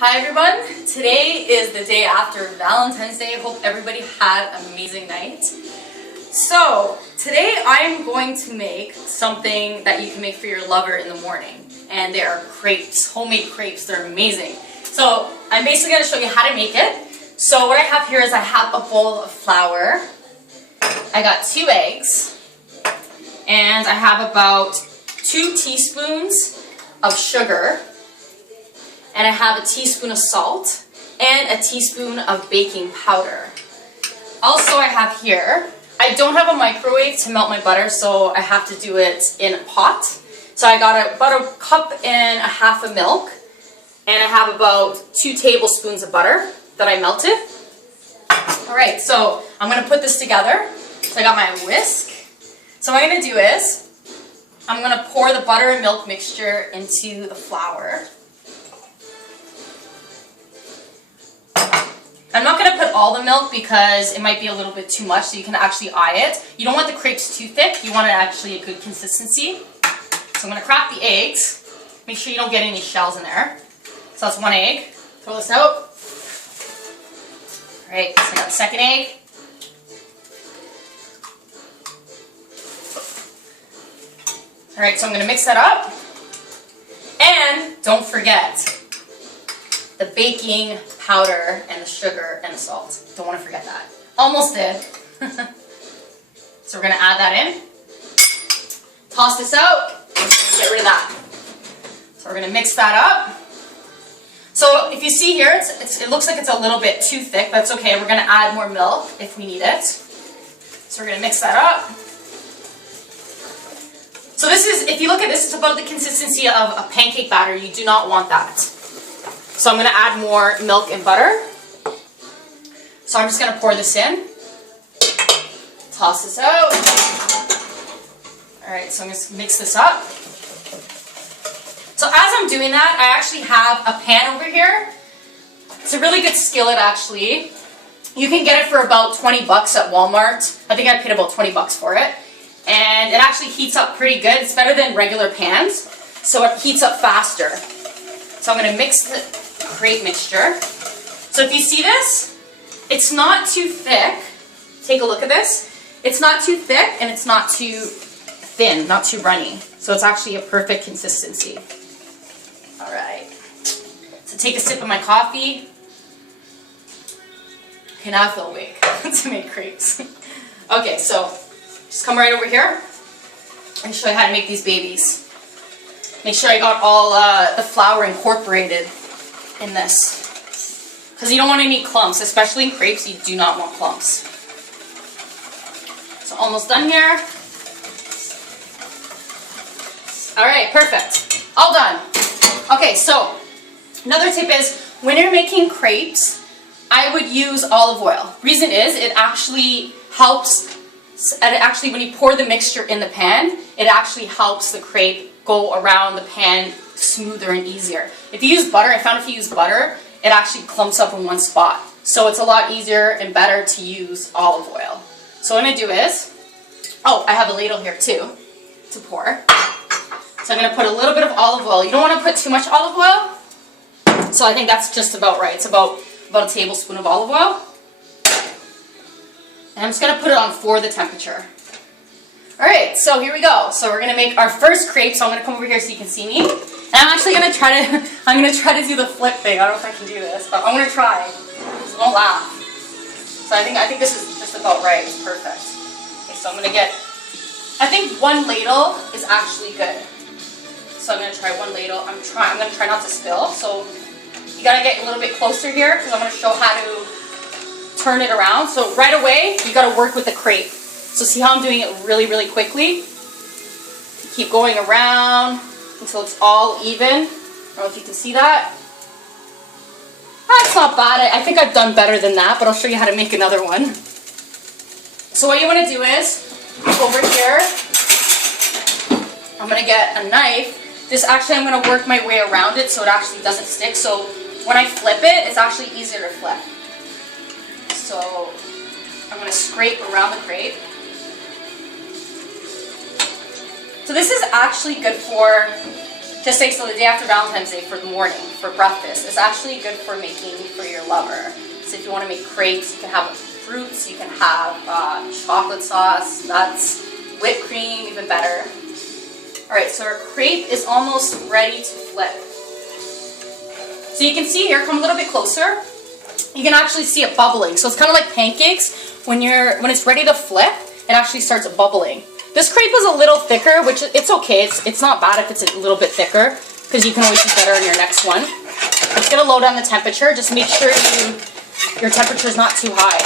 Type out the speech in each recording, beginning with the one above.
Hi everyone, today is the day after Valentine's Day. Hope everybody had an amazing night. So today I'm going to make something that you can make for your lover in the morning. And they are crepes, homemade crepes, they're amazing. So I'm basically going to show you how to make it. So what I have here is I have a bowl of flour, I got 2 eggs, and I have about 2 teaspoons of sugar, and I have a teaspoon of salt and a teaspoon of baking powder. Also I have here, I don't have a microwave to melt my butter, so I have to do it in a pot. So I got about a cup and a half of milk, and I have about 2 tablespoons of butter that I melted. Alright, so I'm going to put this together. So I got my whisk. So what I'm going to do is, I'm going to pour the butter and milk mixture into the flour. I'm not going to put all the milk because it might be a little bit too much, so you can actually eye it. You don't want the crepes too thick, you want it actually a good consistency. So I'm going to crack the eggs. Make sure you don't get any shells in there. So that's 1 egg. Throw this out. Alright, so I got the second egg. Alright, so I'm going to mix that up. And don't forget the baking powder and the sugar and the salt. Don't want to forget that. Almost did. So we're going to add that in. Toss this out. Get rid of that. So we're going to mix that up. So if you see here, it looks like it's a little bit too thick. That's okay. We're going to add more milk if we need it. So we're going to mix that up. So this is, if you look at this, it's about the consistency of a pancake batter. You do not want that. So I'm going to add more milk and butter. So I'm just going to pour this in. Toss this out. Alright, so I'm going to mix this up. So as I'm doing that, I actually have a pan over here. It's a really good skillet actually. You can get it for about 20 bucks at Walmart. I think I paid about 20 bucks for it. And it actually heats up pretty good. It's better than regular pans, so it heats up faster. So I'm going to mix the crepe mixture. So if you see this, it's not too thick. Take a look at this. It's not too thick and it's not too thin, not too runny. So it's actually a perfect consistency. Alright. So take a sip of my coffee. Okay, now I feel awake to make crepes. Okay, so just come right over here and show you how to make these babies. Make sure I got all the flour incorporated in this, because you don't want any clumps, especially in crepes. You do not want clumps. So almost done here. Alright, perfect. All done. Okay, so another tip is when you're making crepes, I would use olive oil. Reason is it actually helps, when you pour the mixture in the pan, it actually helps the crepe go around the pan smoother and easier. If you use butter, I found if you use butter, it actually clumps up in one spot. So it's a lot easier and better to use olive oil. So what I'm going to do is, oh, I have a ladle here too to pour. So I'm going to put a little bit of olive oil. You don't want to put too much olive oil. So I think that's just about right. It's about a tablespoon of olive oil. And I'm just going to put it on for the temperature. Alright, so here we go. So we're going to make our first crepe. So I'm going to come over here so you can see me. And I'm actually going to try to do the flip thing. I don't know if I can do this, but I'm going to try. So don't laugh. So I think this is just about right. It's perfect. Okay, so I'm going to get, I think 1 ladle is actually good. So I'm going to try 1 ladle. I'm going to try not to spill. So you got to get a little bit closer here because I'm going to show how to turn it around. So right away, you got to work with the crepe. So see how I'm doing it really, really quickly? Keep going around until it's all even. I don't know if you can see that. That's not bad. I think I've done better than that, but I'll show you how to make another one. So what you want to do is, over here, I'm going to get a knife. I'm going to work my way around it so it actually doesn't stick. So when I flip it, it's actually easier to flip. So I'm going to scrape around the crepe. So this is actually good for Just say, so the day after Valentine's Day for the morning, for breakfast, is actually good for making for your lover. So if you want to make crepes, you can have fruits, you can have chocolate sauce, nuts, whipped cream, even better. Alright, so our crepe is almost ready to flip. So you can see here, come a little bit closer, you can actually see it bubbling. So it's kind of like pancakes. When it's ready to flip, it actually starts bubbling. This crepe is a little thicker, which it's okay. It's not bad if it's a little bit thicker, because you can always do better in your next one. I'm just gonna low down the temperature. Just make sure your temperature is not too high.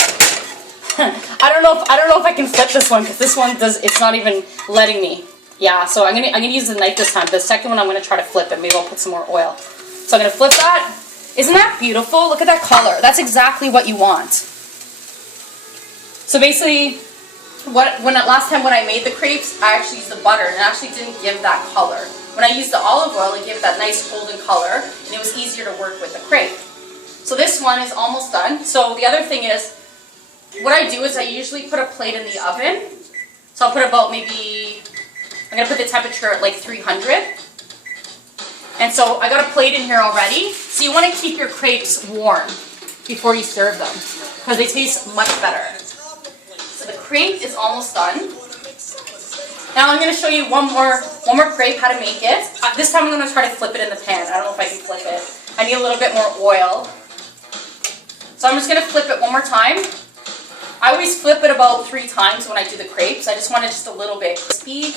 I don't know if I can flip this one, because this one it's not even letting me. Yeah, so I'm gonna use the knife this time. The second one I'm gonna try to flip it. Maybe I'll put some more oil. So I'm gonna flip that. Isn't that beautiful? Look at that color. That's exactly what you want. So basically, last time when I made the crepes, I actually used the butter, and it actually didn't give that color. When I used the olive oil, it gave that nice golden color, and it was easier to work with the crepe. So this one is almost done. So the other thing is, what I do is I usually put a plate in the oven. So I'll put about maybe, I'm going to put the temperature at like 300. And so I got a plate in here already. So you want to keep your crepes warm before you serve them, because they taste much better. So the crepe is almost done. Now I'm going to show you one more crepe, how to make it. This time I'm going to try to flip it in the pan. I don't know if I can flip it. I need a little bit more oil. So I'm just going to flip it one more time. I always flip it about 3 times when I do the crepes. I just want it just a little bit crispy.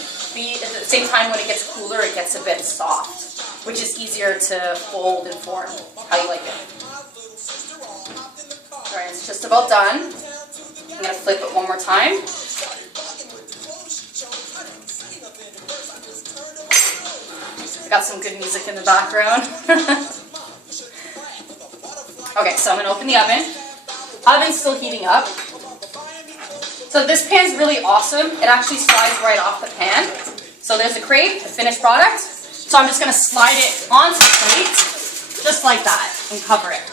At the same time, when it gets cooler, it gets a bit soft, which is easier to fold and form how you like it. Alright, it's just about done. I'm going to flip it one more time. I got some good music in the background. Okay, so I'm going to open the oven. Oven's still heating up. So this pan's really awesome. It actually slides right off the pan. So there's the crepe, the finished product. So I'm just going to slide it onto the plate, just like that, and cover it.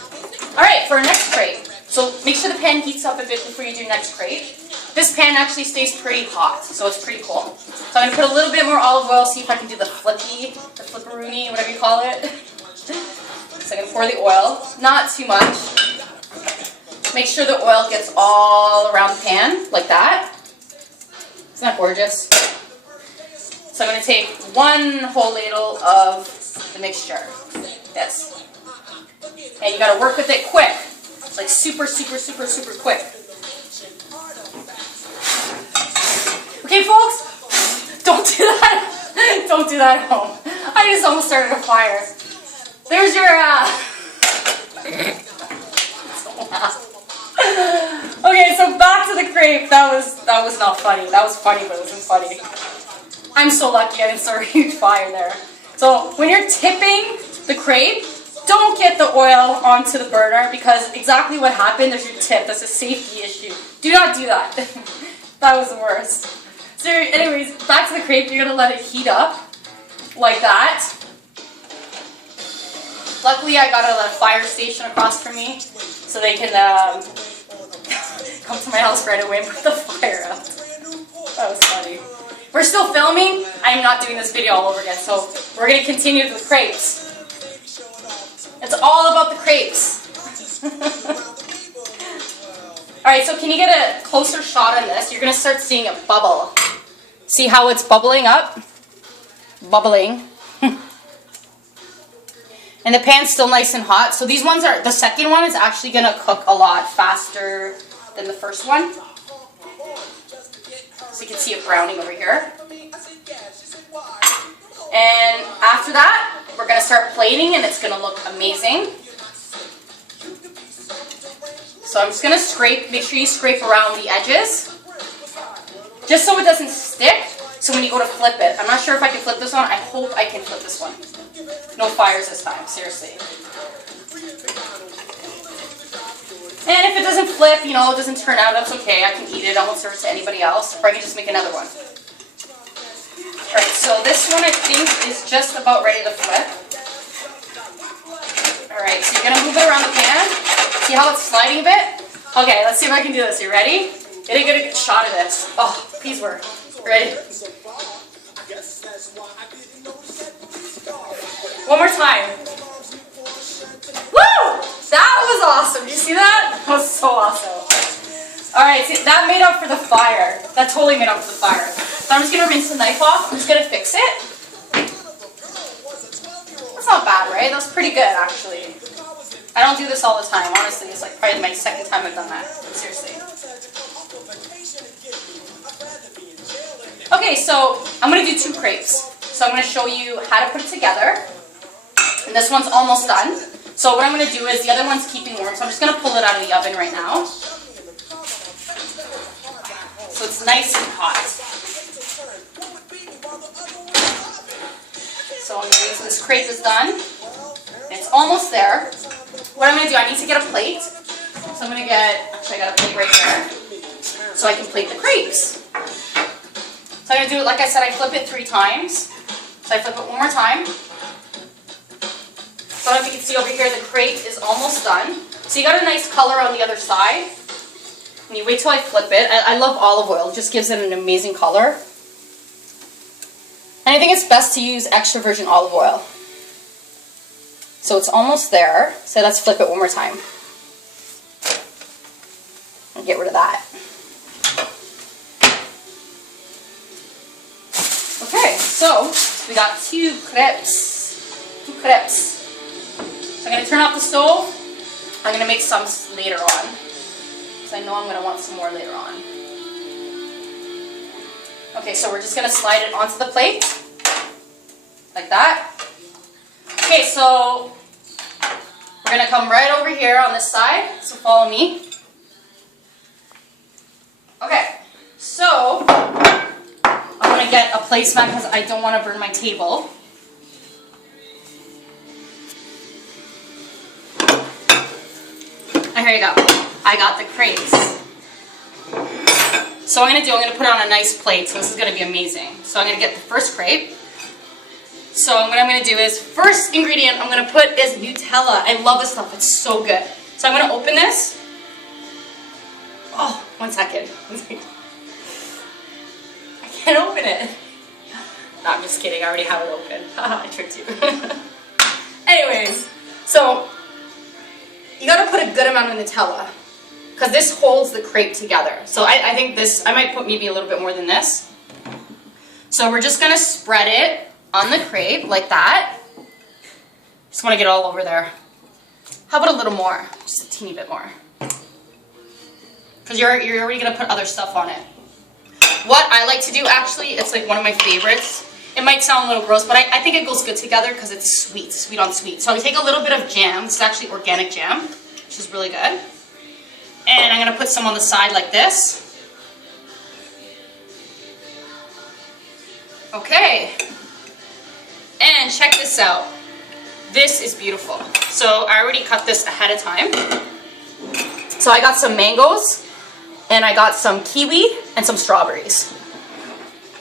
Alright, for our next crepe. So make sure the pan heats up a bit before you do your next crepe. This pan actually stays pretty hot, so it's pretty cool. So I'm going to put a little bit more olive oil, see if I can do the flipperoonie, whatever you call it. So I'm going to pour the oil, not too much. Make sure the oil gets all around the pan, like that. Isn't that gorgeous? So I'm going to take 1 whole ladle of the mixture, this. And you got to work with it quick. Like super, super, super, super quick. Okay, folks? Don't do that. Don't do that at home. I just almost started a fire. There's your, Okay, so back to the crepe. That was not funny. That was funny, but it wasn't funny. I'm so lucky I didn't start a huge fire there. So when you're tipping the crepe, don't get the oil onto the burner, because exactly what happened, there's your tip. That's a safety issue. Do not do that. That was the worst. So anyways, back to the crepe. You're going to let it heat up like that. Luckily, I got a fire station across from me, so they can come to my house right away and put the fire out. That was funny. We're still filming. I'm not doing this video all over again, so we're going to continue with crepes. It's all about the crepes. Alright, so can you get a closer shot on this? You're going to start seeing it bubble. See how it's bubbling up? Bubbling. And the pan's still nice and hot. So these ones the second one is actually going to cook a lot faster than the first one. So you can see it browning over here. And after that, we're going to start plating, and it's going to look amazing. So I'm just going to scrape, make sure you scrape around the edges, just so it doesn't stick, so when you go to flip it. I'm not sure if I can flip this one. I hope I can flip this one. No fires this time, seriously. And if it doesn't flip, you know, it doesn't turn out, that's okay. I can eat it. I won't serve it to anybody else, or I can just make another one. Alright, so this one I think is just about ready to flip. Alright, so you're going to move it around the pan. See how it's sliding a bit? Okay, let's see if I can do this. You ready? Get a good shot of this. Oh, please work. Ready? One more time. Woo! That was awesome. Did you see that? That was so awesome. Alright, see, that made up for the fire. That totally made up for the fire. So I'm just going to rinse the knife off. I'm just going to fix it. That's not bad, right? That's pretty good, actually. I don't do this all the time, honestly. It's like probably my second time I've done that. Seriously. Okay, so I'm going to do 2 crepes. So I'm going to show you how to put it together. And this one's almost done. So what I'm going to do is, the other one's keeping warm, so I'm just going to pull it out of the oven right now. So it's nice and hot. So I'm going to wait till this crepe is done. It's almost there. What I'm going to do, I need to get a plate. So I'm going to get, actually I got a plate right here. So I can plate the crepes. So I'm going to do it, like I said, I flip it 3 times. So I flip it one more time. So I don't know if you can see over here, the crepe is almost done. So you got a nice color on the other side. And you wait till I flip it. I love olive oil. It just gives it an amazing color. And I think it's best to use extra virgin olive oil. So it's almost there. So let's flip it one more time. And get rid of that. Okay, so we got 2 crepes. 2 crepes. So I'm going to turn off the stove. I'm going to make some later on. Because I know I'm going to want some more later on. Okay, so we're just going to slide it onto the plate. Like that. Okay, so we're going to come right over here on this side. So follow me. Okay, so I'm going to get a placemat because I don't want to burn my table. And here you go. I got the crepes. So what I'm going to do, I'm going to put it on a nice plate. So this is going to be amazing. So I'm going to get the first crepe. So what I'm going to do is, first ingredient I'm going to put is Nutella. I love this stuff. It's so good. So I'm going to open this. Oh, 1 second. I can't open it. No, I'm just kidding. I already have it open. I tricked you. Anyways, so you got to put a good amount of Nutella because this holds the crepe together. So I think this, I might put maybe a little bit more than this. So we're just going to spread it on the crepe like that. Just want to get it all over there. How about a little more? Just a teeny bit more. Because you're already going to put other stuff on it. What I like to do, actually, it's like one of my favorites. It might sound a little gross, but I think it goes good together because it's sweet, sweet on sweet. So we take a little bit of jam. This is actually organic jam, which is really good. And I'm going to put some on the side like this. Okay. And check this out. This is beautiful. So I already cut this ahead of time. So I got some mangoes, and I got some kiwi, and some strawberries.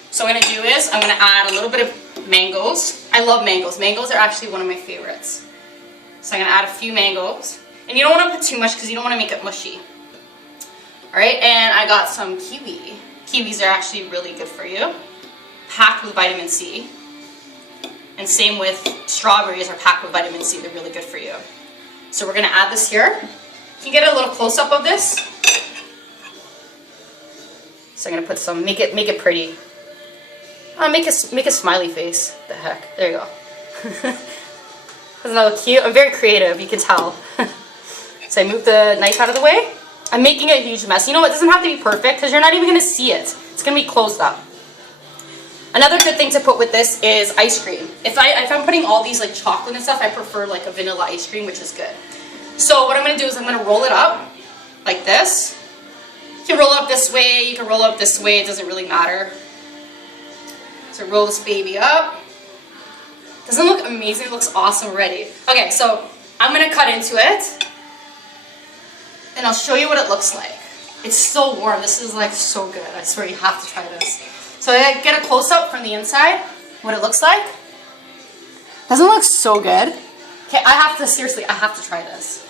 So what I'm going to do is, I'm going to add a little bit of mangoes. I love mangoes. Mangoes are actually one of my favorites. So I'm going to add a few mangoes. And you don't want to put too much because you don't want to make it mushy. Alright, and I got some kiwi. Kiwis are actually really good for you. Packed with vitamin C. And same with strawberries are packed with vitamin C. They're really good for you. So we're going to add this here. You can get a little close-up of this. So I'm going to put some, make it pretty. Make a smiley face. The heck. There you go. Isn't that look cute? I'm very creative, you can tell. So I move the knife out of the way. I'm making a huge mess. You know what? It doesn't have to be perfect because you're not even going to see it. It's going to be closed up. Another good thing to put with this is ice cream. If I'm putting all these like chocolate and stuff, I prefer like a vanilla ice cream, which is good. So what I'm going to do is I'm going to roll it up like this. You can roll it up this way, you can roll it up this way, it doesn't really matter. So roll this baby up. Doesn't it look amazing? It looks awesome already. Okay, so I'm going to cut into it. And I'll show you what it looks like. It's still warm. This is like so good. I swear you have to try this. So I get a close-up from the inside, what it looks like. Doesn't it look so good? Okay, seriously, I have to try this.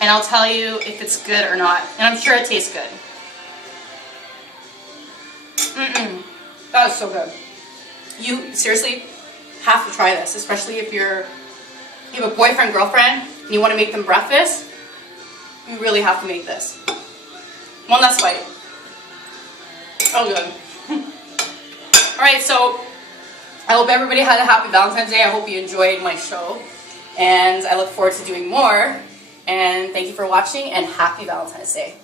And I'll tell you if it's good or not. And I'm sure it tastes good. That was so good. Seriously, have to try this, especially if you have a boyfriend, girlfriend, and you want to make them breakfast. You really have to make this. One last bite. Oh, good. Alright, so I hope everybody had a happy Valentine's Day. I hope you enjoyed my show. And I look forward to doing more. And thank you for watching, and happy Valentine's Day.